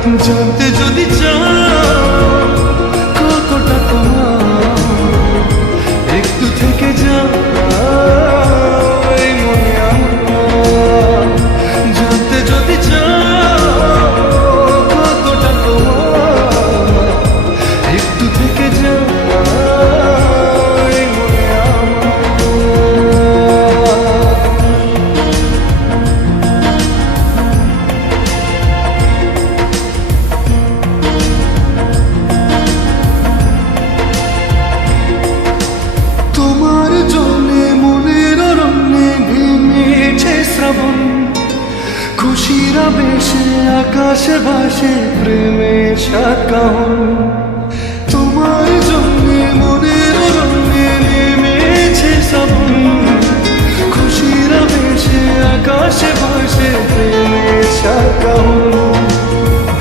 জানতে যদি চাও কতটা তোমার, একটু থেকে যাও এই মনে আমার। জানতে যদি চাও কতটা তোমার, একটু থেকে যাও এই মনে আমার। তোমার জন্যে মনের অরণ্যে নেমেছে শ্রাবণ, খুশির আবেশে আকাশে ভাসে প্রেমের সাকাহন। তোমার জন্যে মনের অরণ্যে নেমেছে শ্রাবণ, খুশির আবেশে আকাশে ভাসে প্রেমের সাকাহন।